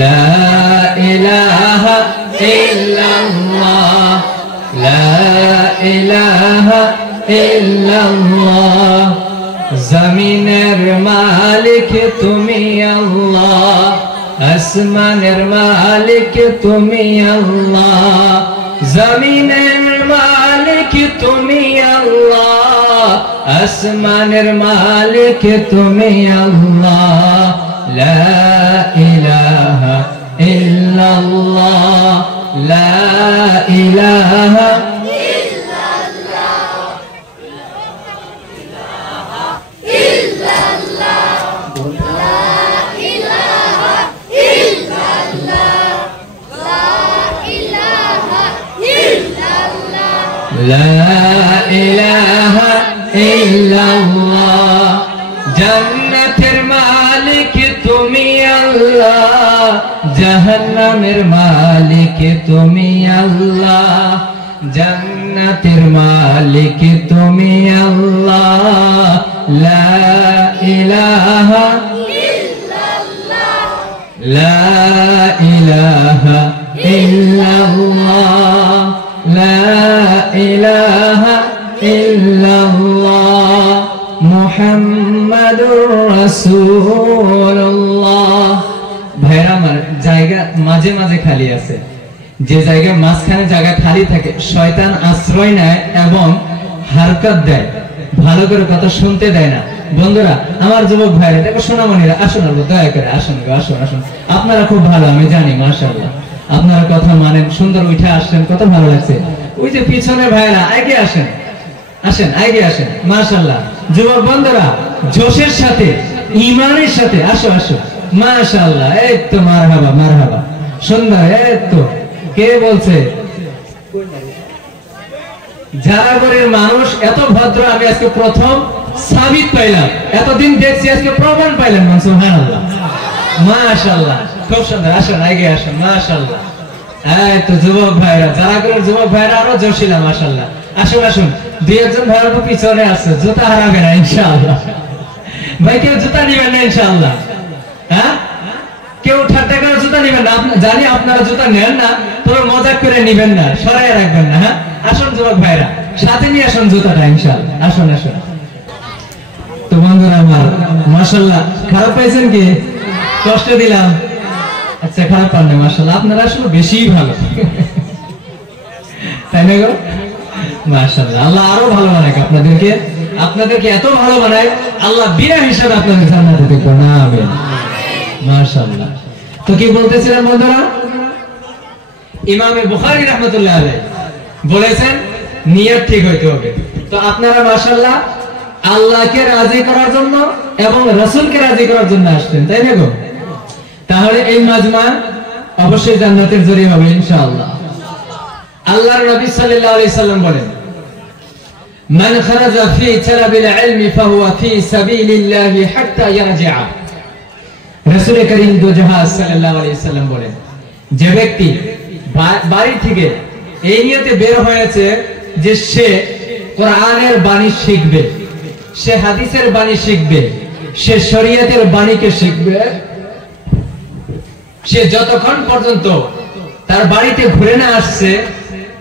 লা ইলাহা ইল্লাল্লাহ, লা ইলাহা ইল্লাল্লাহ। জমিনের মালিক তুমি আল্লাহ, আসমানের মালিক তুমি আল্লাহ। জমিনের মালিক তুমি আল্লাহ, আসমানের মালিক তুমি আল্লাহ। লা ইলাহা ইল্লাল্লাহ, লা ইলাহা লা ইলাহা ইল্লাল্লাহ। জান্নাতের মালিক তুমি আল্লাহ, জাহান্নামের মালিক তুমি আল্লাহ। জান্নাতের মালিক তুমি আল্লাহ, লা ইলাহা ইল্লাল্লাহ, লা ইলাহা ইল্লাল্লাহ, লা ইলাহা ইল্লাল্লাহ। মুহাম্মাদুর রাসূলুল্লাহ। ভাইরা আমার, জায়গা মাঝে মাঝে খালি আছে। যে জায়গা মাঝখানে জায়গা খালি থাকে, শয়তান আশ্রয় নেয় এবং হারকত দেয়, ভালো করে কথা শুনতে দেয় না। বন্ধুরা, আমার যুবক ভাইরা, দেখো সোনামণিরা, আসুন দয়া করে আসুন গো, আসুন আসুন। আপনারা খুব ভালো, আমি জানি, মাশাআল্লাহ। আপনারা কথা মানেন, সুন্দর উঠে আসছেন, কত ভালো লাগছে। ওই যে পিছনে ভাইরা, আগে আসেন, আসেন, আগে আসেন, মাশাআল্লাহ। যুবক বন্ধুরা, জোশের সাথে, ঈমানের সাথে আসো, আসো, মাশাআল্লাহ। এই তো মারহাবা, মারহাবা, সুন্দর। এই তো কে বলছে? জারাগরের মানুষ এত ভদ্র আমি আজকে প্রথম সাবিত পাইলাম। এতদিন দেখছি, আজকে প্রমাণ পাইলাম। সুবহানাল্লাহ, মাশাআল্লাহ, খুব সুন্দর। আসুন, আগে আসুন, মাশাআল্লাহ। এই তো যুবক ভাইরা, জারাগরের যুবক ভাইরা আরো জোশিলা, মাশাআল্লাহ। আসুন আসুন, দুই একজন ভাইরা তো পিছনে আছে, জুতা হারাবে না ইনশাআল্লাহ। ভাই, কেউ জুতা নিবেন না ইনশাআল্লাহ? হ্যাঁ, কেউ ঠাট্টা করে জুতা নিবেন না। জানি আপনারা জুতা নেন না, তবে মজাক করে নিবেন না, সরাই রাখবেন না। হ্যাঁ, আসুন যুবক ভাইরা, সাথে নিয়ে আসুন জুতাটা ইনশাআল্লাহ। আসুন আসুন। তো বন্ধুরা আমার, মাশাআল্লাহ, খারাপ পাইছেন কি? কষ্ট দিলাম? আচ্ছা, খারাপ পান না, মাশাআল্লাহ। আপনারা আসলে বেশি ভালো, তাই না গো? মাশাআল্লাহ, আল্লাহ আরো ভালো বানায় আপনাদেরকে। আপনাদেরকে এত ভালো বানায় আল্লাহ, বিনা হিসাবে আপনাদের জান্নাতে দেখবেন না। আমিন, মাশাআল্লাহ। তো কি বলতেছিলাম বন্ধুরা? ইমামে বুখারী রাহমাতুল্লাহ আলাইহি বলেছেন নিয়ত ঠিক হইতে হবে। তো আপনারা মাশাআল্লাহ আল্লাহকে রাজি করার জন্য এবং রাসূলকে রাজি করার জন্য আসছেন, তাই না গো? তাহলে এই মাজমা অবশ্যই জান্নাতের জরিয়া হবে ইনশাআল্লাহ। আল্লাহর নবী সাল্লাল্লাহু আলাইহি সাল্লাম বলেন, মান খারাজা ফি তালাবিল ইলমি ফাহুয়া ফি সাবিলিল্লাহি হাত্তা ইয়ারজিআ। রাসূল করিম দো জাহাজ সাল্লাল্লাহু আলাইহি সাল্লাম বলেন, যে ব্যক্তি বাড়ি থেকে এই নিয়তে বের হয়েছে যে সে কোরআনের বাণী শিখবে, সে হাদিসের বাণী শিখবে, সে শরীয়তের বাণীকে শিখবে, সে যতক্ষণ পর্যন্ত তার বাড়িতে ঘুরে না আসছে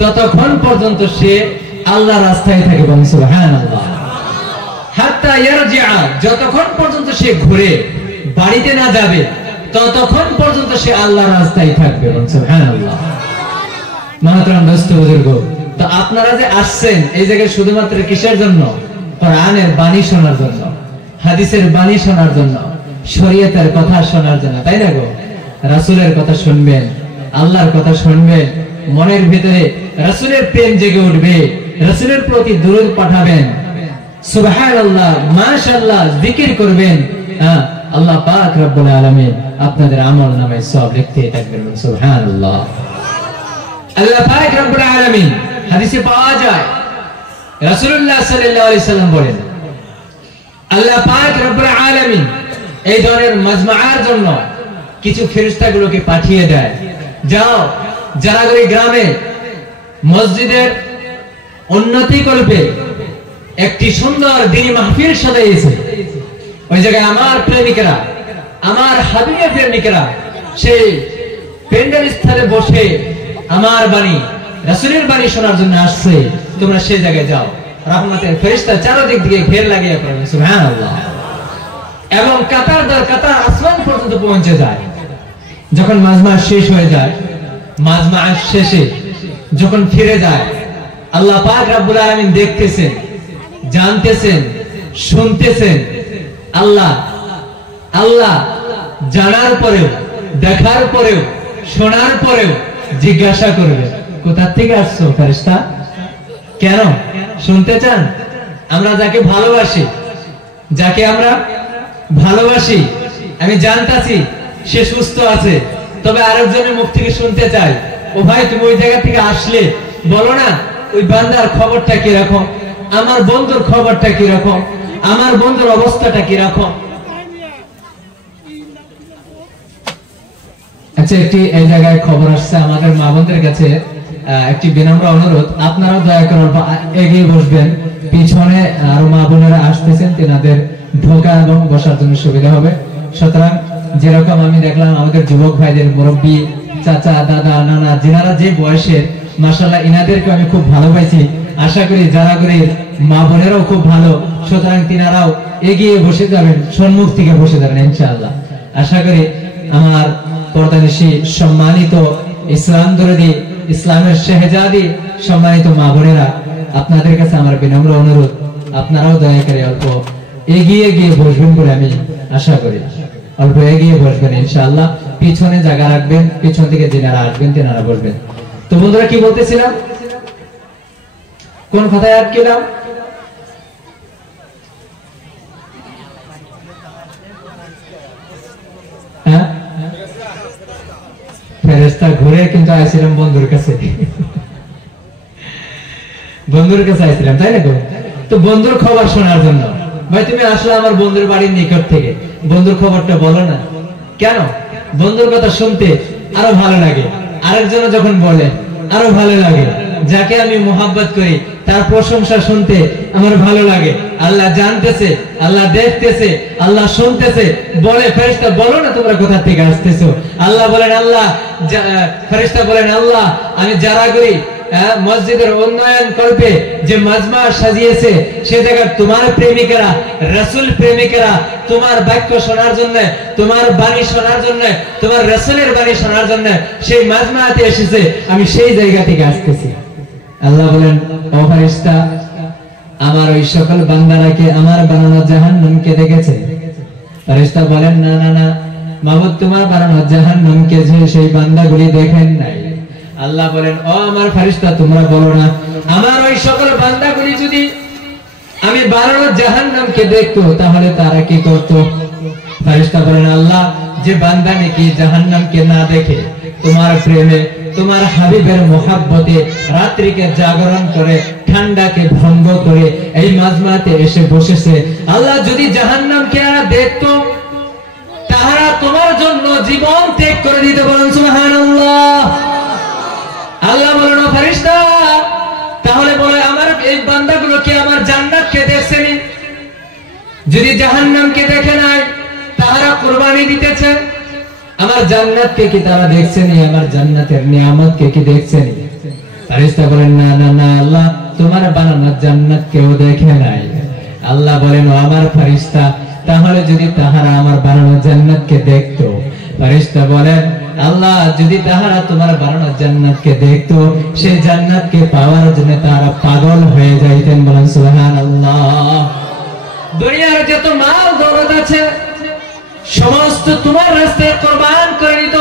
ততক্ষণ পর্যন্ত সে আল্লাহর রাস্তায় থাকে। বলেন সুবহানাল্লাহ। হাত্তা ইয়ারজিআ, যতক্ষণ পর্যন্ত সে ঘুরে বাড়িতে না যাবে ততক্ষণ পর্যন্ত সে আল্লাহর রাস্তায় থাকবে। বলেন সুবহানাল্লাহ। মহতরম দোস্ত বুজুর্গ, তো আপনারা যে আসছেন এই জায়গায় শুধুমাত্র কিসের জন্য? কোরআনের বাণী শোনার জন্য, হাদিসের বাণী শোনার জন্য, শরীয়তের কথা শোনার জন্য, তাই না গো? রাসূলের কথা শুনবেন, আল্লাহর কথা শুনবেন, মনের ভিতরে রাসূলের প্রেম জেগে উঠবে, রাসূলের প্রতি দুরূদ পাঠাবেন, সুবহানাল্লাহ, মাশাআল্লাহ জিকির করবেন। আল্লাহ পাক রব্বুল আলামিন আপনাদের আমলনামায় সওয়াব লিখতে থাকবেন। সুবহানাল্লাহ। আল্লাহ পাক রব্বুল আলামিন হাদিসে পাওয়া যায়, রাসূলুল্লাহ সাল্লাল্লাহু আলাইহি সাল্লাম বলেন, আল্লাহ পাক রব্বুল আলামিন এই ধরনের মাজমাআর জন্য কিছু ফেরেশতাগুলোকে পাঠিয়ে দেয়, যাও জারাগরি গ্রামে মসজিদের উন্নতি করবে, একটি সুন্দর দ্বীনি মাহফিল সাজাইয়েছে। ওই জায়গায় আমার প্রেমিকেরা, আমার হাবিবের প্রেমিকেরা সেই প্যান্ডেল স্থলে বসে আমার বাণী রাসূলের বাণী শোনার জন্য আসছে, তোমরা সেই জায়গায় যাও। রহমতের ফেরেশতা চারদিক দিকে ঘের লাগিয়ে পড়েন, সুবহানাল্লাহ। এবং কাতার দর কাতার আসমান পর্যন্ত পৌঁছে যায়। যখন মাজমা শেষ হয়ে যায়, মাজমা শেষে যখন ফিরে যায়, আল্লাহ পাক রব্বুল আলামিন দেখতেছেন, জানতেছেন, শুনতেছেন। আল্লাহ জানার পরেও, দেখার পরেও, শোনার পরেও জিজ্ঞাসা করবে, কোথা থেকে আসছো ফেরেশতা? কেন শুনতে চান? আমরা যাকে ভালোবাসি, আমি জানতাছি সে সুস্থ আছে, তবে আরেকজনের মুখ থেকে শুনতে চাই, ও ভাই তুমি ওই জায়গা থেকে আসলে বলো না ওই বান্দার খবরটা কিরকম, আমার বন্ধুর খবরটা কিরকম, আমার বন্ধুর অবস্থাটা কিরকম। আচ্ছা, একটি এই জায়গায় খবর আসছে আমাদের মা বোনদের কাছে, একটি বিনম্র অনুরোধ, আপনারা দয়া করে এগিয়ে বসবেন। পিছনে আরো মা বোনেরা আসতেছেন, তেনাদের ঢোকা এবং বসার জন্য সুবিধা হবে। সুতরাং যেরকম আমি দেখলাম আমাদের যুবক ভাইদের, মুরব্বী, চাচা, দাদা, নানা, যিনারা যে বয়সের, মাশাআল্লাহ ইনাদেরকে আমি খুব ভালো পাইছি। আশা করি জারাগুড়ির মা বোনেরাও খুব ভালো, সুতরাং তিনারাও এগিয়ে বসে যাবেন, সম্মুখ থেকে বসে যাবেন ইনশাআল্লাহ। আশা করি আমার পর্দানিশী সম্মানিত ইসলাম দরদি, ইসলামের শেহজাদি সম্মানিত মা বোনেরা, আপনাদের কাছে আমার বিনম্র অনুরোধ, আপনারাও দয়া করে অল্প এগিয়ে গিয়ে বসবেন বলে আমি আশা করি। অল্প এগিয়ে বসবেন ইনশাআল্লাহ, পিছনে জায়গা রাখবেন, পিছন থেকে যিনারা আসবেন তেনারা বসবেন। তো বন্ধুরা, কি বলতেছিলাম, কোন কথায় আটকেলাম? হ্যাঁ, ফেরেশতা ঘুরে কিন্তু আইছিলাম বন্ধুর কাছে, আইছিলাম, তাই না গো? তো বন্ধুর খবর শোনার জন্য। ভাই তুমি আসলে আমার বন্ধুর বাড়ির নিকট থেকে, বন্ধুর খবরটা বলো না। কেন? বন্ধুর কথা শুনতে আরো ভালো লাগে, আরেকজন যখন বলে আরো ভালো লাগে। যাকে আমি মোহাব্বত করি তার প্রশংসা শুনতে আমার ভালো লাগে। আল্লাহ জানতেছে, আল্লাহ দেখতেছে, আল্লাহ শুনতেছে, বলে ফেরেশতা বলো না তোমরা কোথা থেকে আসতেছো। আল্লাহ বলেন, ফেরেশতা বলেন, আল্লাহ আমি জারাগুড়ি মসজিদের উন্নয়ন কল্পে যে মাজমা সাজিয়েছে, সে জায়গায় তোমার প্রেমিকেরা, রাসূল প্রেমিকেরা তোমার বাক্য শোনার জন্য, তোমার বাণী শোনার জন্য, তোমার রাসূলের বাণী শোনার জন্য সেই মাজমাতে এসেছে, আমি সেই জায়গা থেকে আসতেছি। আল্লাহ বলেন, ও ফেরেশতা, আমার ওই সকল বান্দারা কি আমার বানানো জাহান্নামকে দেখেছে? ফেরেশতা বলেন, না না না মাবুদ, তোমার বানানো জাহান্নামকে যে সেই বান্দাগুলি দেখেন নাই। আল্লাহ বলেন, ও আমার ফেরেশতা, তোমরা বলো না আমার ওই সকল বান্দাগুলি যদি আমি বানানো জাহান্নামকে দেখতো তাহলে তারা কি করতো? ফেরেশতা বলেন, আল্লাহ যে বান্দা নাকি জাহান্নামকে না দেখে তোমার প্রেমে, তোমার হাবিবের মোহাব্বতে রাত্রিকে জাগরণ করে, ঠান্ডাকে ভঙ্গ করে এই মাজমাতে এসে বসেছে, আল্লাহ যদি জাহান্নামকে দেখতো তাহারা তোমার জন্য জীবন ত্যাগ করে দিতে। বলেন সুবহানাল্লাহ। আল্লাহ বলেন, ও ফেরেশতা, তাহলে বলে আমার এই বান্দাগুলো কি আমার জান্নাতকে দেখছেনি? যদি জাহান্নামকে দেখে নাই, তাহারা কুরবানি দিতেছে, আমার জান্নাতকে কি তারা দেখছেনি? আমার জান্নাতের নিয়ামতকে কি দেখছেনি? ফেরেশতা বলেন, না না না আল্লাহ, তোমার বানানো জান্নাত কেউ দেখে নাই। আল্লাহ বলেন, ও আমার ফেরেশতা, তাহলে যদি তাহারা আমার বানানো জান্নাতকে দেখতো। ফেরেশতা বলেন, আল্লাহ যদি তাহারা তোমার বানানো জান্নাতকে দেখতো, সেই জান্নাতকে পাওয়ার জন্য তারা পাগল হয়ে যাইতেন। বলেন সুবহানাল্লাহ। দুনিয়ার যত মাল দৌলত আছে সমস্ত তোমার রাস্তায় কুরবান করে দিত,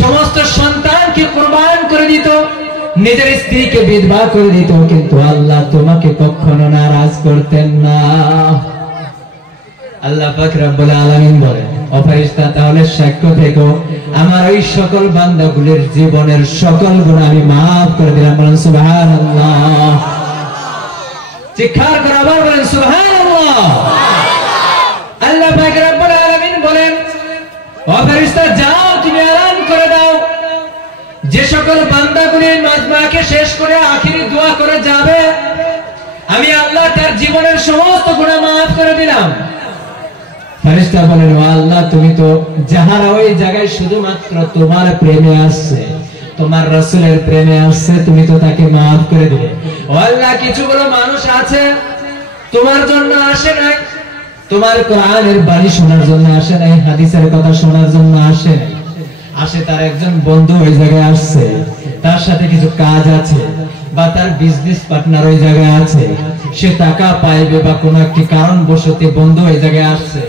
সমস্ত সন্তানকে কুরবান করে দিত, নিজের স্ত্রীকে বিধবা করে দিত, কিন্তু আল্লাহ তোমাকে কখনো নারাজ করতেন না। আল্লাহ পাক রব্বুল আলামিন বলেন, ও ফেরেশতা, তাহলে সাক্ষ্য থেকো আমার ওই সকল বান্দাগুলির জীবনের সকল গুনাহ আমি maaf করে দিলাম। বলেন সুবহানাল্লাহ। চিৎকার করে আবার বলেন সুবহানাল্লাহ। আল্লাহ পাক রব্বুল আলামিন বলেন, ও ফেরেশতা, যাও তুমি এলান করে দাও, যে সকল বান্দাগুলি মাজমাকে শেষ করে আখিরি দোয়া করে যাবে, আমি আল্লাহ তার জীবনের সমস্ত গুনাহ maaf করে দিলাম। ফেরেশতা বলেন, ও আল্লাহ, তুমি তো যাহারা ওই জায়গায় শুধুমাত্র তোমার প্রেমে আসছে, তোমার রাসূলের প্রেমে আসছে, তুমি তো তাকে মাফ করে দিলে। ও আল্লাহ, কিছুগুলো মানুষ আছে তোমার জন্য আসে নাই, তোমার কোরআনের বাণী শোনার জন্য আসে নাই, হাদিসের কথা শোনার জন্য আসে নাই, আসে তার একজন বন্ধু ওই জায়গায় আসছে, তার সাথে কিছু কাজ আছে, বা তার বিজনেস পার্টনার ওই জায়গায় আছে, সে টাকা পাইবে বা কোনো একটি কারণ বশতে বন্ধু ওই জায়গায় আসছে,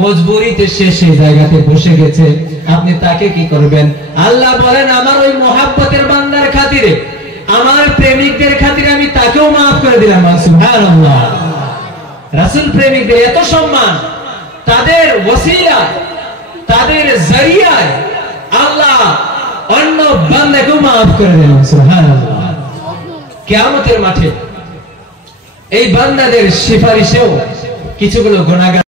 মজবুরিতে সে সেই জায়গাতে বসে গেছে, আপনি তাকে কি করবেন? আল্লাহ বলেন, আমার ওই মহাব্বতের বান্দার খাতিরে, আমার প্রেমিকদের খাতিরে আমি তাকেও মাফ করে দিলাম। সুবহানাল্লাহ। রাসূল প্রেমিকদের এত সম্মান, তাদের ওসিলা, তাদের জরিয়ায় আল্লাহ অন্য বান্দাকেও মাফ করে দিলেন। সুবহানাল্লাহ। কিয়ামতের মাঠে এই বান্দাদের সুপারিশেও কিছুগুলো গুনাহগার